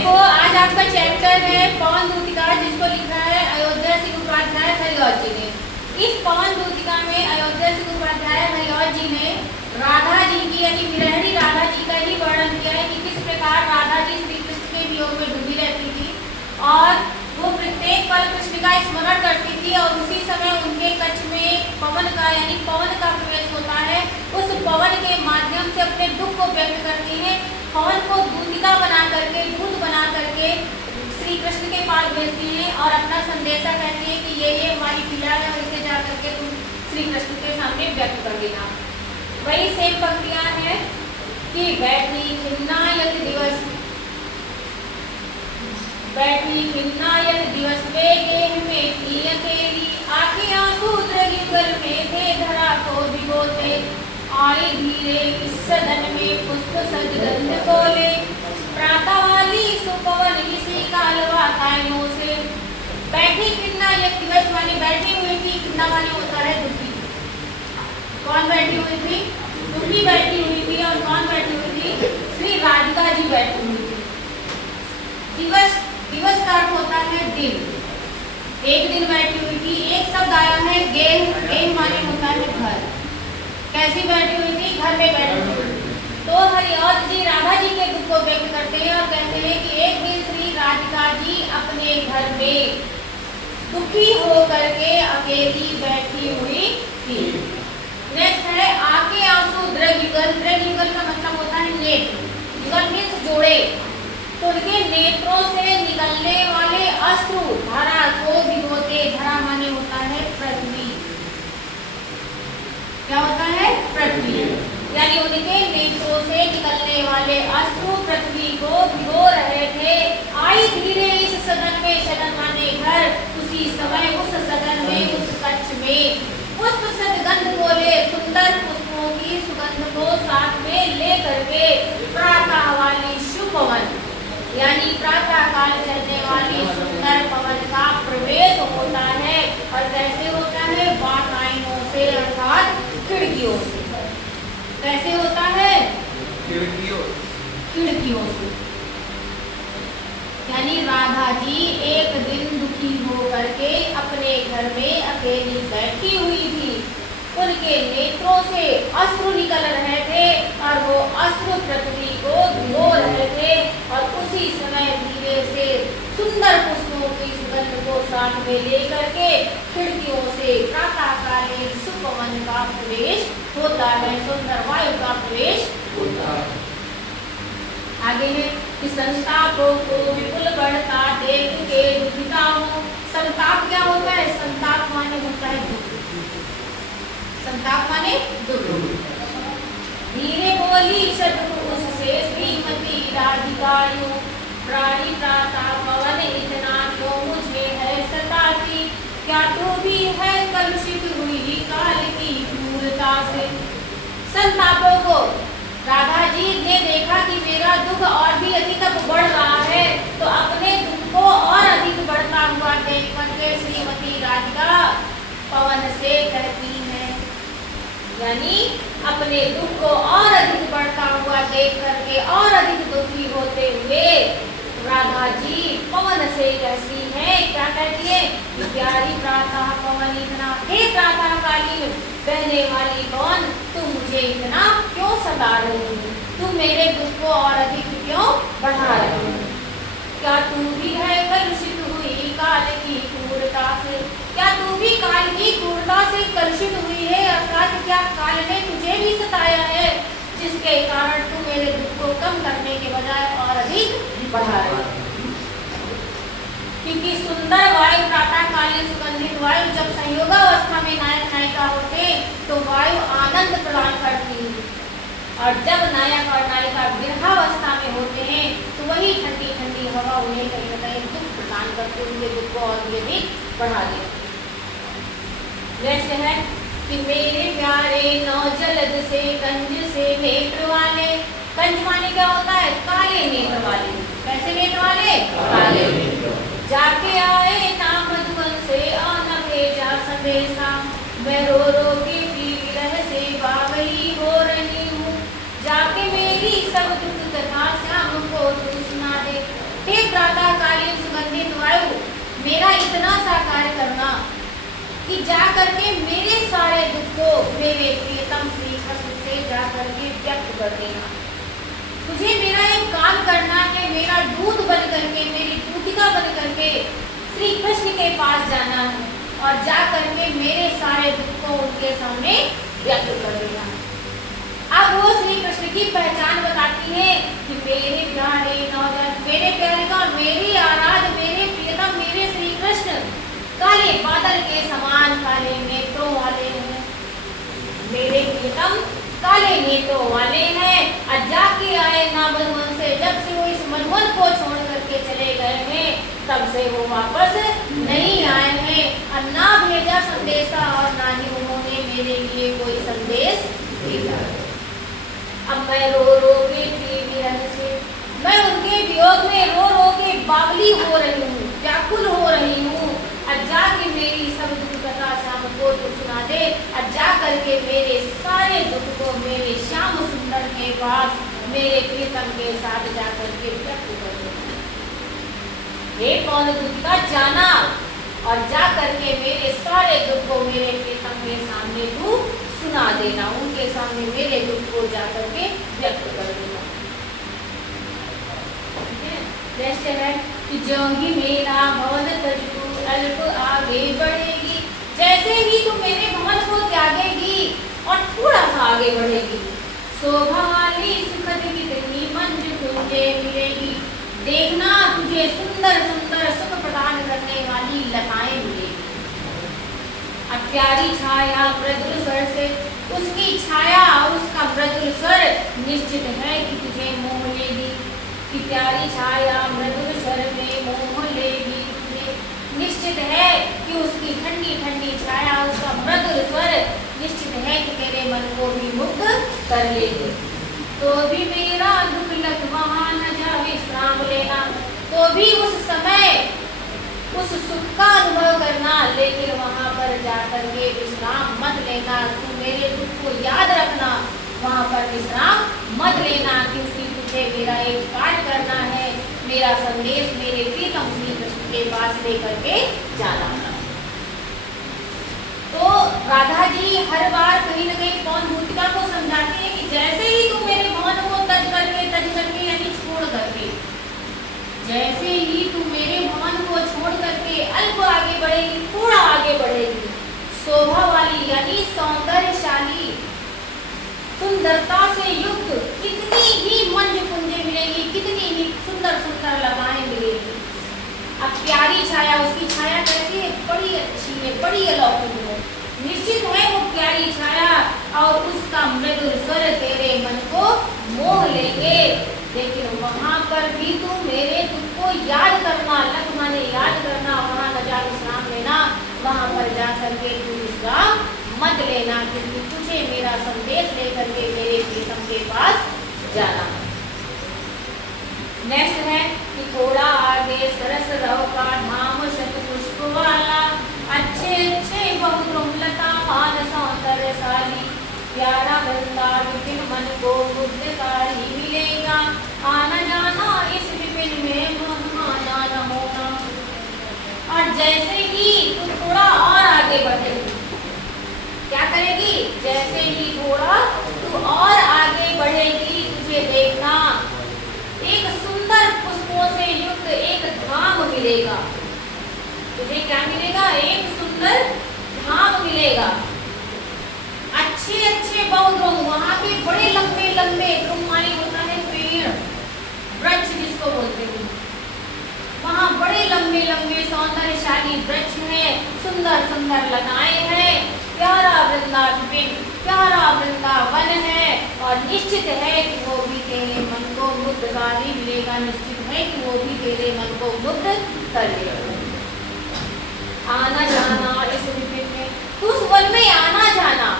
देखो आज आपका चैप्टर है पवन दूतिका, जिसको लिखा है अयोध्या सिंह उपाध्याय हरिऔध जी ने। इस पवन दूतिका में अयोध्या सिंह उपाध्याय हरिऔध जी ने राधा जी की यानी विरहणी राधा जी का ही वर्णन किया है कि किस प्रकार राधा जी श्री कृष्ण के वियोग में डूबी रहती थी और वो प्रत्येक पल कृष्ण का स्मरण करती थी और उसी समय उनके कच्छ में पवन का यानी पवन का प्रवेश होता है। उस पवन के माध्यम से अपने दुख को व्यक्त करती है। पवन को दूतिका बना करके दूत बना करके श्री कृष्ण के पास भेजती हैं और अपना संदेशा कहती है कि ये हमारी पीड़ा है और इसे जा करके तुम श्री कृष्ण के सामने व्यक्त कर देना। वही सेम पंक्तियां हैं कि बैठी खिन्नायत दिवस में गेह में थी अकेली, आंखें आंसू द्रगिगल में थे धरा को भिगोते, आई धीरे इस सदन में पुष्प सजगंध कोले, प्रातः वाली सुपवन इसी कालवा कायमों से। बैठी खिन्नायत दिवस वाली बैठी हुई थी। खिन्ना वाली होता है दुखी। कौन बैठी हुई थी? दुखी बैठी हुई थी। और कौन बैठी हुई थी? श्री राधिका जी बैठी हुई थी। दिवस का अर्थ होता है दिन। एक दिन बैठी हुई थी। एक शब्द आया है गेह। गेह माने होता है घर। कैसी बैठी हुई थी? घर में बैठी हुई थी। तो हरिऔध जी राधा जी के दुख को व्यक्त करते हैं और कहते हैं कि एक दिन श्री राधिका जी अपने घर में दुखी होकर के अकेली बैठी हुई थी। नेक्स्ट है आंखें आंसू द्रगिगल। द्रगिगल का मतलब होता है नेत्र। युगल मीन्स जोड़े। तो उनके नेत्रों से निकलने वाले अश्रु धरा को भिगोते। धरा माने होता है पृथ्वी। क्या होता है? पृथ्वी। यानी उनके नेत्रों से निकलने वाले अश्रु पृथ्वी को भिगो रहे थे। आई धीरे इस सदन में, सदन माने घर, उसी समय उस सदन में उस कक्ष में पुष्प सदगंध बोले, सुंदर पुष्पों की सुगंध को साथ में ले करके प्रातः वाली सुपवन यानी प्रातः काल चलने वाली सुंदर पवन का प्रवेश होता है। और कैसे होता है? वातायनों से अर्थात खिड़कियों से। कैसे होता है? खिड़कियों से। यानी राधा जी एक दिन दुखी होकर के अपने घर में अकेली बैठी हुई थी। उनके नेत्रों से अश्रु निकल रहे थे और वो अश्रु पृथ्वी को भिगो रहे थे। और उसी समय धीरे से सुंदर पुष्पों की सुगंध को साथ में लेकर के खिड़कियों से प्रातःकालीन सुपवन का प्रवेश होता है। सुंदर वायु का प्रवेश होता है। आगे है कि संतापों को विपुल बढ़ता देख के दुखिता हूँ। संताप क्या होता है? संताप माने होता है दुख। संताप माने दुख। धीरे बोली शत्रु उससे श्रीमती राधिका यूं, प्राणी प्राता पवन इतना क्यों मुझे है सताती, क्या तू भी है कलुषित हुई काल की क्रूरता से। संतापों को राधा जी ने देखा कि मेरा दुख और भी अधिक बढ़ रहा है, तो अपने दुख को और अधिक बढ़ता हुआ देख करके श्रीमती राधिका पवन से कहती है, यानी अपने दुख को और अधिक बढ़ता हुआ देख करके और अधिक दुखी होते हुए राधा जी पवन से कहती है। क्या कहती है? प्यारी प्रातः पवन इतना, हे प्रातःकालीन बहने वाली पवन, तुम मुझे इतना क्यों सता रही हो? तुम मेरे दुख को और अधिक क्यों बढ़ा रही हो? क्या तू भी है कलुषित हुई काल की क्रूरता से? क्या तू भी काल की क्रूरता से कलुषित हुई है? अर्थात क्या काल ने तुझे भी सताया है, जिसके कारण तू मेरे दुख को कम करने के बजाय और अधिक बढ़ा रही है? क्योंकि सुंदर वायु प्रातःकालीन सुगंधित वायु जब संयोगावस्था में नायक नायिका होते तो वायु आनंद प्रदान करती है, और जब नायक और नायिका विरहावस्था में होते हैं तो वही ठंडी ठंडी हवा उन्हें कहीं न कहीं दुख प्रदान करके उनके दुख को और भी बढ़ा देती। नेक्स्ट है कि मेरे प्यारे नौ जलद से कंज से नेत्र वाले। कंज माने क्या होता है? काले नेत्र वाले। कैसे नेत्र वाले? काले नेत्र। जाके आए ना मधुबन से आना भेजा संदेशा, मैं रो रो के भी विरह से बावली हो रही हूँ, जाके मेरी सब दुख कथा श्याम को तू सुना दे। हे कि जा करके मेरे सारे दुख को मेरे प्रियतम श्री कृष्ण से जा करके व्यक्त कर देना। तुझे मेरा एक काम करना है, मेरा दूत बन करके, मेरी दूतिका बन करके श्री कृष्ण के पास जाना है और जा करके मेरे सारे दुख को उनके सामने व्यक्त कर देना। अब वो श्री कृष्ण की पहचान बताती है कि मेरे प्यारे नौजवान, मेरे प्यारे का, मेरी आराध, मेरे प्रियतम, मेरे श्री कृष्ण काले बादल के समान काले नेत्रों वाले हैं। मेरे प्रियतम काले नेत्रों वाले हैं और जाके आए ना मधुवन से। जब से वो इस मधुवन को छोड़ करके चले गए हैं तब से वो वापस नहीं आए हैं और ना भेजा संदेशा और ना ही उन्होंने मेरे लिए कोई संदेश भेजा। अब मैं रो रो के विरह से, मैं उनके वियोग में रो रो के बावली हो रही हूँ, व्याकुल हो रही हूँ। और जाके मेरी सब दुख कथा श्याम को तो सुना दे और जा करके मेरे सारे दुख को मेरे श्याम सुंदर के पास मेरे प्रीतम के साथ जा करके व्यक्त कर दे। हे पवन दुख का जाना और जा करके मेरे सारे दुख को मेरे प्रीतम के सामने तू सुना देना, उनके सामने मेरे दुख को जा करके व्यक्त कर देना। जैसे है कि जो ही मेरा भवन तजू अल्प आगे बढ़ेगी, जैसे ही तू मेरे भवन को त्यागेगी और थोड़ा सा आगे बढ़ेगी, शोभा वाली सुखद कितनी मंज तुझे मिलेगी। देखना तुझे सुंदर सुंदर सुख प्रदान करने वाली लताएं मिलेगी। अब प्यारी छाया मृदुल स्वर से, उसकी छाया और उसका मृदुल स्वर निश्चित है कि तुझे मोह लेगी। कि प्यारी छाया मृदुल स्वर में मोह लेगी तुझे, निश्चित है कि उसकी ठंडी ठंडी छाया, उसका मृदुल स्वर निश्चित है कि तेरे मन को भी मुक्त कर लेगी। तो भी मेरा दुख लग वहाँ न जा विश्राम लेना, तो भी उस समय उस सुख का अनुभव करना, लेकिन वहाँ पर जाकर के विश्राम मत लेना। तू मेरे दुख को याद रखना, वहाँ पर विश्राम मत लेना, क्योंकि तुझे मेरा एक कार्य करना है, मेरा संदेश मेरे प्रीतम श्री कृष्ण के पास लेकर के जाना। तो राधा जी हर बार कहीं न कहीं पवन भूतिका को समझाती है कि जैसे ही तू मेरे भवन को तज करके यानी छोड़ करके, जैसे ही तू मेरे भवन को छोड़ करके अल्प आगे बढ़ेगी, थोड़ा आगे बढ़ेगी, शोभा वाली यानी सौंदर्यशाली सुंदरता से युक्त कितनी ही मंज कुंजे मिलेगी, कितनी ही सुंदर सुंदर लताएं मिलेगी। अब प्यारी छाया, उसकी छाया कैसी है? बड़ी अच्छी है, बड़ी अलौकिक है। निश्चित है वो प्यारी छाया और उसका मृदुल स्वर तेरे मन को मोह लेंगे, लेकिन वहाँ पर भी तू मेरे दुख को याद करना, लग माने याद करना, वहाँ न जा विश्राम लेना, वहाँ पर जा करके तू विश्राम मत लेना, क्योंकि तुझे मेरा संदेश लेकर के मेरे प्रीतम के पास जाना। नेक्स्ट है कि थोड़ा आगे सरस रव का धाम शत पुष्प वाला, अच्छे अच्छे बहुद्रुम लता मान सौंदर्यशाली, प्यारा बंदा विपिन मन को बुद्धकारी मिलेगा, आना जाना इस विपिन में महाना न होना। और जैसे ही तू थोड़ा और आगे बढ़ेगी, क्या करेगी? जैसे ही थोड़ा तू और आगे बढ़ेगी, तुझे देखना एक सुंदर पुष्पों से युक्त एक धाम मिलेगा। तुझे क्या मिलेगा? एक सुंदर धाम मिलेगा। अच्छे अच्छे बहुद्रुम, वहाँ के बड़े लंबे लंबे द्रुम माने होता है पेड़, वृक्ष जिसको बोलते हैं, वहाँ बड़े लंबे लंबे सौंदर्यशाली वृक्ष है, सुंदर सुंदर लताएं हैं, प्यारा वृंदावन, प्यारा वृंदावन है। और निश्चित है कि वो भी तेरे मन को मुग्धकारी मिलेगा, निश्चित है कि वो भी तेरे मन को मुग्ध करेगा। आना जाना इस विपिन में, उस वन में आना जाना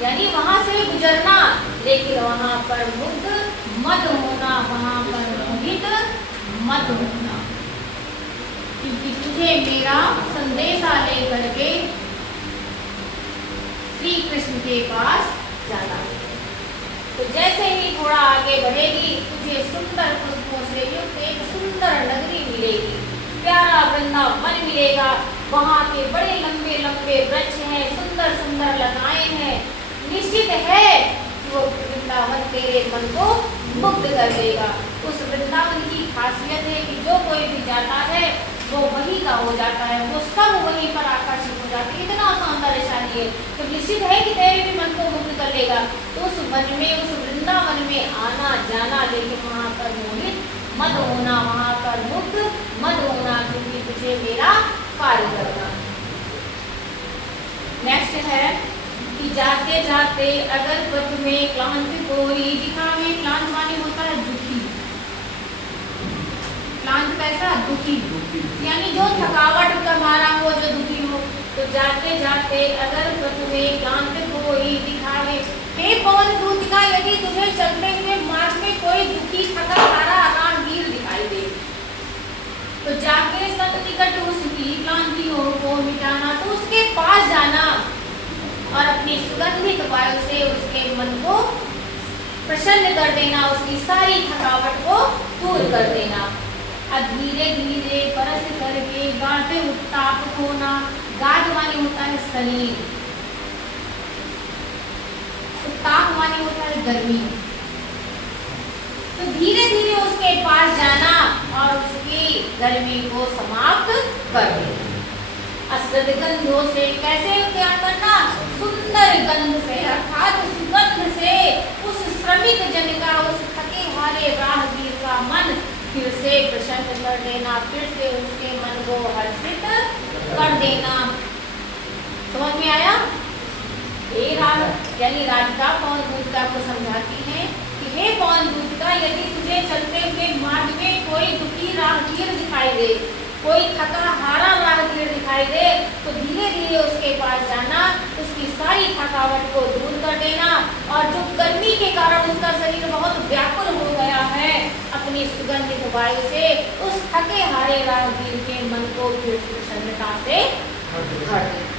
यानी वहां से गुजरना, लेकिन वहां पर मुग्ध मत होना, वहां पर मोहित मत होना, क्योंकि तुझे मेरा संदेशा लेकर के श्री कृष्ण के पास जाना। तो जैसे ही थोड़ा आगे बढ़ेगी, तुझे सुंदर पुष्पों से युक्त एक सुंदर नगरी मिलेगी, प्यारा वृंदावन मिलेगा, वहाँ के बड़े लंबे लंबे वृक्ष हैं, सुंदर सुंदर लताएं हैं। निश्चित है कि वो वृंदावन तेरे मन को मुग्ध कर देगा। उस वृंदावन की खासियत है कि जो कोई भी जाता है वो वहीं का हो जाता है, वो सब वहीं पर आकर्षित हो जाते हैं। इतना सौंदर्यशाली है तो निश्चित है कि तेरे भी मन को मुग्ध कर लेगा। तो उस वन में, उस वृंदावन में आना जाना, लेकिन वहाँ पर मोहित मत होना, वहाँ पर मुग्ध मत होना, क्योंकि तुझे मेरा कार्य करना। नेक्स्ट है कि जाते जाते अगर पथ में क्लांत कोई दिखावे। क्लांत माने होता है दुखी। क्लांत कैसा? दुखी, यानी जो थकावट का मारा हो, जो दुखी हो। तो जाते जाते अगर पथ में क्लांत कोई दिखावे। हे पवन दूतिका, यदि तुझे चलते हुए मार्ग में कोई दुखी थका हारा राहगीर दिखाई दे तो जाके सत निकट उसकी क्लांतियों को मिटाना। तो उसके पास जाना और अपनी सुगंधित वायु से उसके मन को प्रसन्न कर देना, उसकी सारी थकावट को दूर कर देना। अब धीरे धीरे बरस करके गाढ़े उत्ताप होना। गाढ़ माने होता है शरीर, उत्ताप माने होता है गर्मी। तो धीरे धीरे उसके पास जाना और उसकी गर्मी को समाप्त कर देना। असद गंधों से, कैसे क्या करना? सुंदर गंध से, अर्थात सुगंध से उस श्रमिक जन का, उस थके हारे राहगीर का मन फिर से प्रसन्न कर देना, फिर से उसके मन को हर्षित कर देना। समझ में आया? ये राग यानी राधिका पवन दूतिका को समझाती है कि हे पवन दूतिका, यदि तुझे चलते हुए मार्ग में कोई दुखी राहगीर दिखाई दे, कोई थका हारा राहगीर दिखाई दे, तो धीरे धीरे उसके पास जाना, उसकी सारी थकावट को दूर कर देना। और जो गर्मी के कारण उसका शरीर बहुत व्याकुल हो गया है, अपनी सुगंधित वायु से उस थके हारे राहगीर के मन को फिर प्रसन्नता से भर देना।